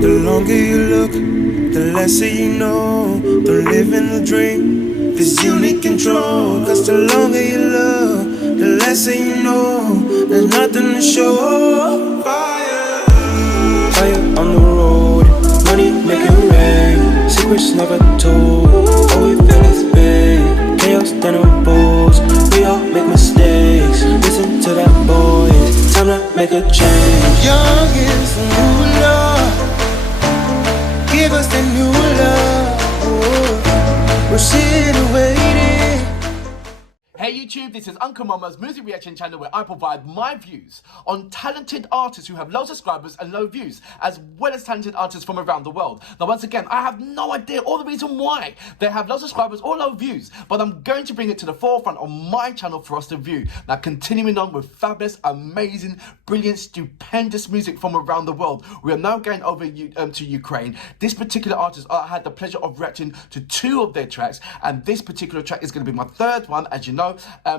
The longer you look, the less that you know. Don't live in the dream, this you need control. Cause the longer you look, the less that you know. There's nothing to show. Fire, fire on the road, money making rain. Secrets never told, all we feel is pain. Chaos then oppose, we all make mistakes. Listen to that voice, time to make a change. Young is the new love, give us the new love. We're sitting waiting. Hey YouTube, this is Uncle Momo's music reaction channel where I provide my views on talented artists who have low subscribers and low views, as well as talented artists from around the world. Now once again, I have no idea or the reason why they have low subscribers or low views, but I'm going to bring it to the forefront on my channel for us to view. Now continuing on with fabulous, amazing, brilliant, stupendous music from around the world. We are now going over to Ukraine. This particular artist, I had the pleasure of reacting to 2 of their tracks, and this particular track is going to be my 3rd one, as you know.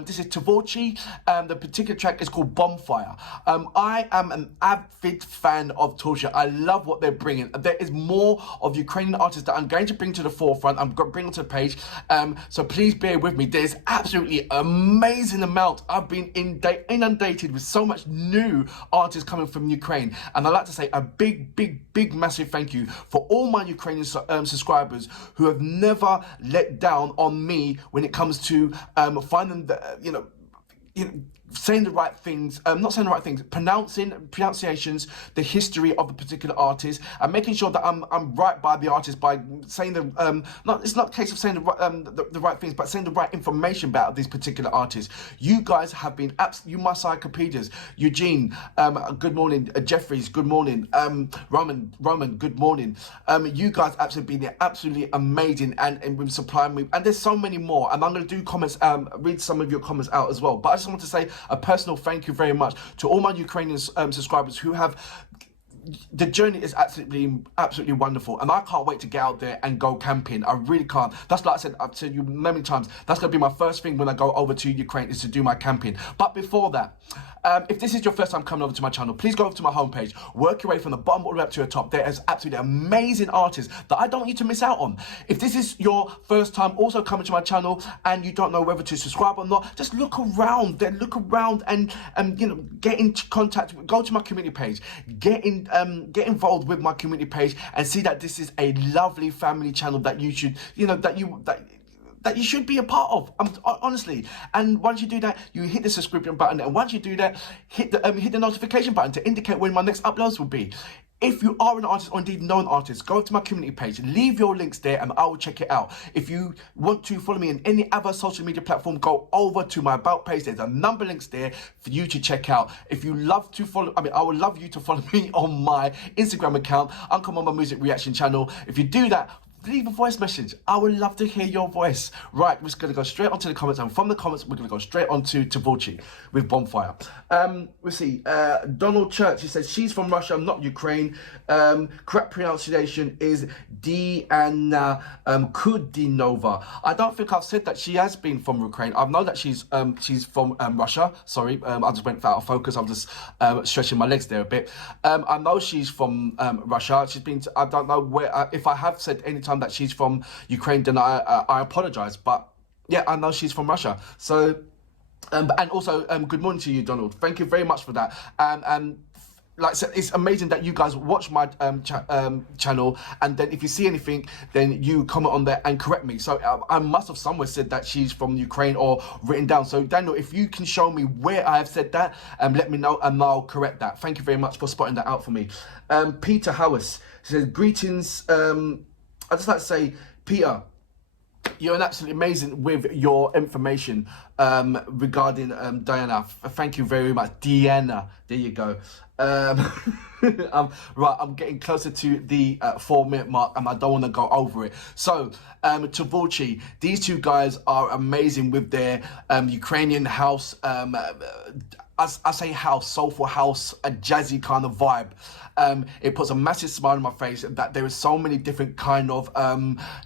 This is tzvorchi. The particular track is called Bonfire. I am an avid fan of Torture. I love what they're bringing. There is more of Ukrainian artists that I'm going to bring to the forefront. I'm going to bring onto the page. So please bear with me. There's absolutely amazing amount. I've been inundated with so much new artists coming from Ukraine. And I'd like to say a big, massive thank you for all my Ukrainian subscribers who have never let down on me when it comes to finding the, saying the right things, not saying the right things, pronunciations, the history of the particular artist, and making sure that I'm right by the artist by saying the, it's not a case of saying the right things, but saying the right information about these particular artists. You guys have been you my encyclopedias. Eugene, good morning. Jeffries, good morning. Roman, good morning. You guys absolutely been absolutely amazing and been supplying me, and there's so many more, and I'm going to do comments, read some of your comments out as well, but I just want to say a personal thank you very much to all my Ukrainian subscribers who have. The journey is absolutely wonderful, and I can't wait to get out there and go camping. I really can't. That's like I've said you many times, that's going to be my first thing when I go over to Ukraine, is to do my camping. But before that, if this is your first time coming over to my channel, please go over to my homepage, work your way from the bottom all the way up to the top. There is absolutely amazing artists that I don't want you to miss out on. If this is your first time also coming to my channel and you don't know whether to subscribe or not, just look around and get in contact, go to my community page, get involved with my community page and see that this is a lovely family channel that you should, that you should be a part of, honestly. And once you do that, you hit the subscription button, and once you do that, hit the notification button to indicate when my next uploads will be. If you are an artist or indeed known artist, go to my community page, leave your links there and I will check it out. If you want to follow me on any other social media platform, go over to my about page. There's a number of links there for you to check out. If you love to follow, I would love you to follow me on my Instagram account, Uncle Momo Music Reaction Channel. If you do that, leave a voice message. I would love to hear your voice. Right, we're just going to go straight onto the comments, and from the comments we're going to go straight onto tzvorchi with Bonfire. We'll see. Donald Church, he says she's from Russia, not Ukraine. Correct pronunciation is Diana Kudinova. I don't think I've said that she has been from Ukraine. I know that she's from Russia. Sorry, I just went out of focus. I'm just stretching my legs there a bit. I know she's from Russia. She's been. I don't know where. If I have said any time that she's from Ukraine, then I apologize, but yeah, I know she's from Russia. So and also good morning to you, Donald. Thank you very much for that. And like I said, it's amazing that you guys watch my channel, and then if you see anything, then you comment on there and correct me. So I must have somewhere said that she's from Ukraine or written down. So Daniel, if you can show me where I have said that, let me know and I'll correct that. Thank you very much for spotting that out for me. Peter Howes says, greetings. I'd just like to say, Peter, you're an absolutely amazing with your information regarding Diana. Thank you very much. Diana, there you go. Right, I'm getting closer to the 4-minute mark and I don't want to go over it. So, tzvorchi, these two guys are amazing with their Ukrainian house, I say house, soulful house, a jazzy kind of vibe. It puts a massive smile on my face that there is so many different kind of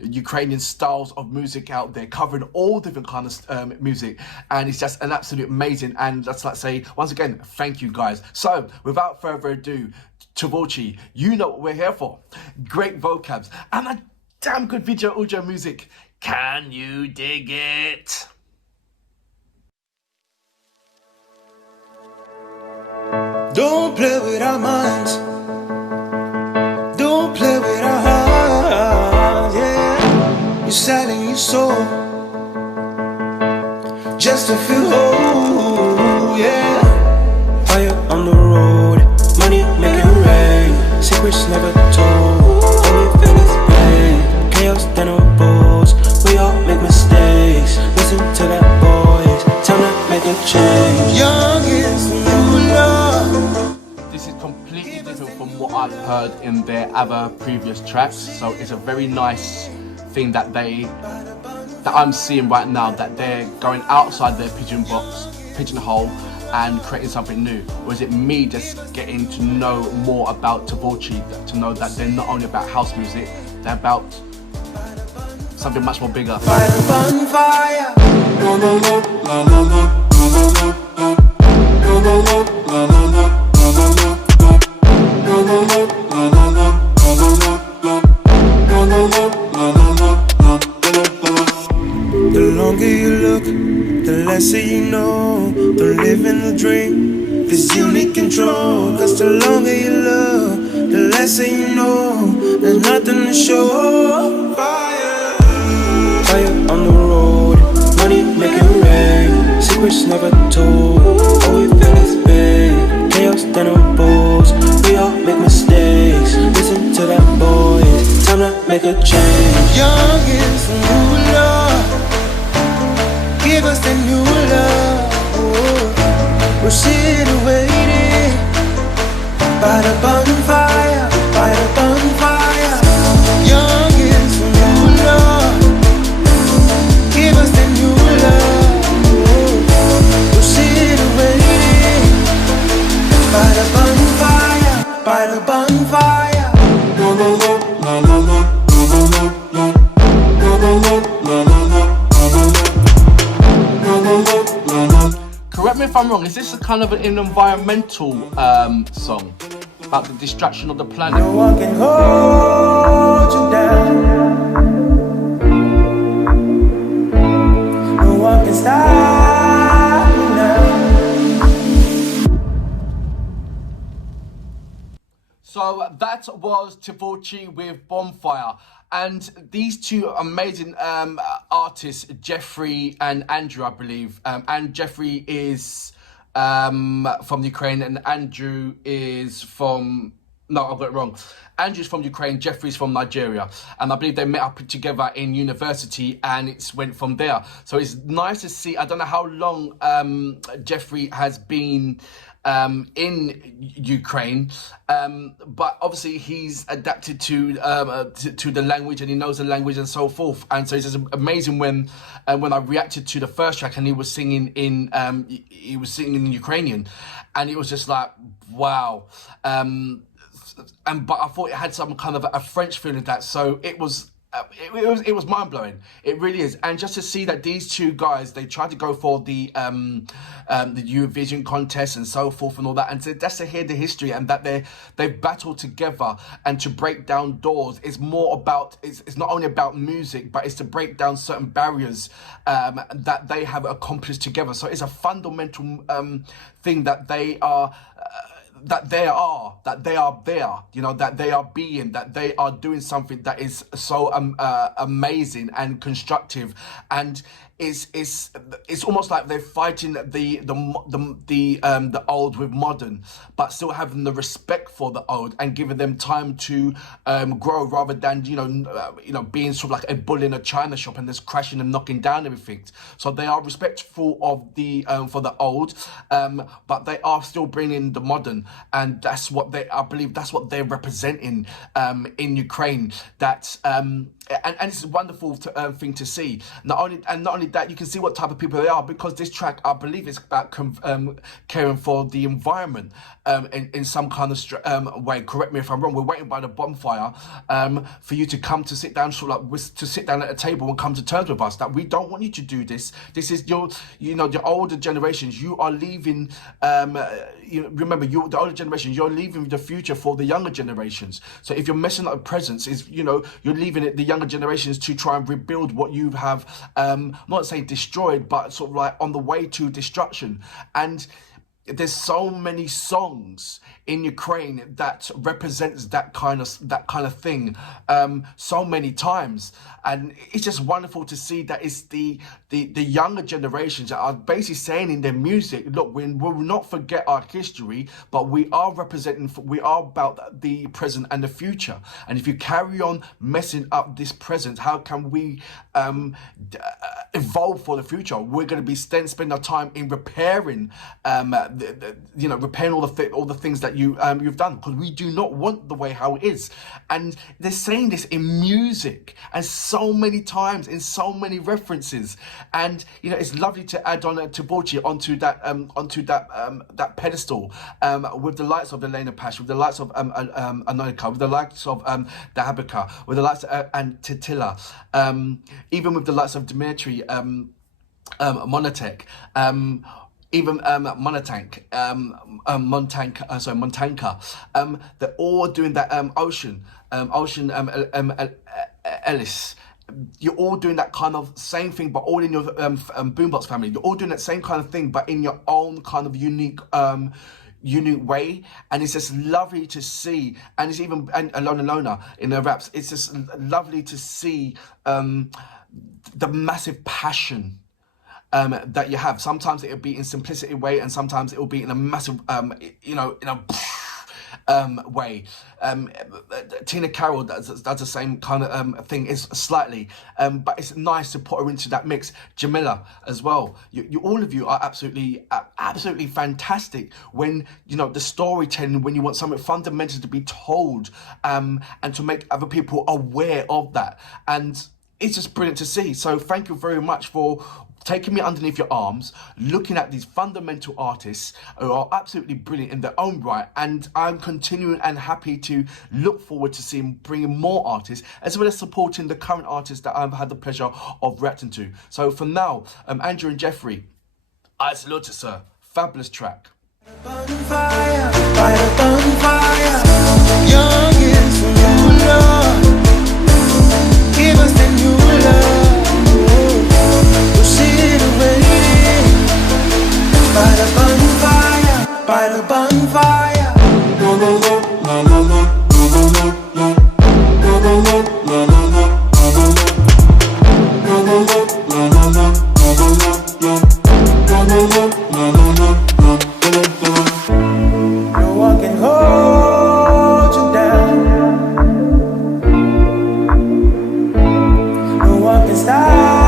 Ukrainian styles of music out there, covering all different kinds of music, and it's just an absolute amazing. And that's like say once again, thank you guys. So without further ado, Tvorchi, you know what we're here for. Great vocabs and a damn good video audio music. Can you dig it? Don't play with our minds. Don't play with our hearts, yeah. You're selling your soul just to feel whole, yeah. Fire on the road, money making rain, secrets never told. All we feel is pain, chaos then oppose. We all make mistakes, listen to that voice. Time to make a change. Young is the new love. This is completely different from what I've heard in their other previous tracks, so it's a very nice thing that I'm seeing right now, that they're going outside their pigeonhole and creating something new. Or is it me just getting to know more about Tvorchi, to know that they're not only about house music, they're about something much more bigger. Bonfire. The longer you look, the lesser you know. Don't live in the dream, this unique control. Cause the longer you look, the lesser you know. There's nothing to show. Fire, fire on the road, money making rain, secrets never told. All we feel is pain, chaos then oppose. We all make mistakes, listen to that voice. Time to make a change. Young is the new love. Give us the new love. We're sitting waiting by the bonfire, by the bonfire. Young is the new love. Give us the new love. We're sitting waiting by the bonfire, by the bonfire. Correct me if I'm wrong, is this a kind of an environmental song about the distraction of the planet? No one can hold you down. No one can stop you now. So that was Tvorchi with Bonfire. And these two amazing artists, Jeffrey and Andrew, I believe. And Jeffrey is from Ukraine and Andrew is from... No, I got it wrong. Andrew's from Ukraine, Jeffrey's from Nigeria. And I believe they met up together in university and it went from there. So it's nice to see. I don't know how long Jeffrey has been in Ukraine, but obviously he's adapted to the language and he knows the language and so forth. And so it's just amazing when I reacted to the first track and he was singing in Ukrainian, and it was just like, wow. But I thought it had some kind of a French feeling to that, so it was mind blowing. It really is. And just to see that these two guys, they tried to go for the Eurovision contest and so forth and all that, and just to hear the history and that they've battled together and to break down doors. It's more about it's not only about music, but it's to break down certain barriers that they have accomplished together. So it's a fundamental thing that they are. That they are there, you know, that they are being, that they are doing something that is so amazing and constructive, and it's almost like they're fighting the old with modern, but still having the respect for the old and giving them time to grow, rather than being sort of like a bull in a china shop and just crashing and knocking down everything. So they are respectful of the for the old, but they are still bringing the modern, and that's what I believe that's what they're representing in Ukraine. That and it's a wonderful thing to see. Not only only that, you can see what type of people they are, because this track, I believe, is about caring for the environment in some kind of way. Correct me if I'm wrong. We're waiting by the bonfire for you to come to sit down, sort of like, to sit down at a table and come to terms with us that we don't want you to do this. This is your, the older generations. You are leaving. Remember, the older generation. You're leaving the future for the younger generations. So if you're messing up the presence, you're leaving it the younger generations to try and rebuild what you have, not saying destroyed, but sort of like on the way to destruction. And there's so many songs in Ukraine that represents that kind of thing, so many times, and it's just wonderful to see that it's the younger generations that are basically saying in their music, look, we will not forget our history, but we are about the present and the future. And if you carry on messing up this present, how can we evolve for the future? We're going to be spend our time in repairing repairing all the things that you've done, because we do not want the way how it is. And they're saying this in music and so many times in so many references. And it's lovely to add on Tvorchi onto that pedestal, with the likes of Olena Pash, with the likes of Anoka, with the likes of Dahabika, with the likes of and Titila, even with the likes of Dmitry Monatek, even Montanka, they're all doing that. Ocean Ellis. You're all doing that kind of same thing, but all in your boombox family. You're all doing that same kind of thing, but in your own kind of unique way. And it's just lovely to see. And it's even Olena in their raps. It's just lovely to see the massive passion that you have. Sometimes it'll be in simplicity way, and sometimes it'll be in a massive, in a way. Tina Carroll does the same kind of thing, is slightly, but it's nice to put her into that mix. Jamila as well. You all of you are absolutely fantastic when the storytelling, when you want something fundamental to be told, and to make other people aware of that, and it's just brilliant to see. So thank you very much for taking me underneath your arms, looking at these fundamental artists who are absolutely brilliant in their own right, and I'm continuing and happy to look forward to seeing bringing more artists, as well as supporting the current artists that I've had the pleasure of reacting to. So for now, Andrew and Jeffrey, I salute you, sir. Fabulous track. Bonfire, by the bonfire, youngest new love, give us the new love. By the bonfire, by the bonfire. La la la la la la la la la la la la la la. No one can hold you down. No one can stop.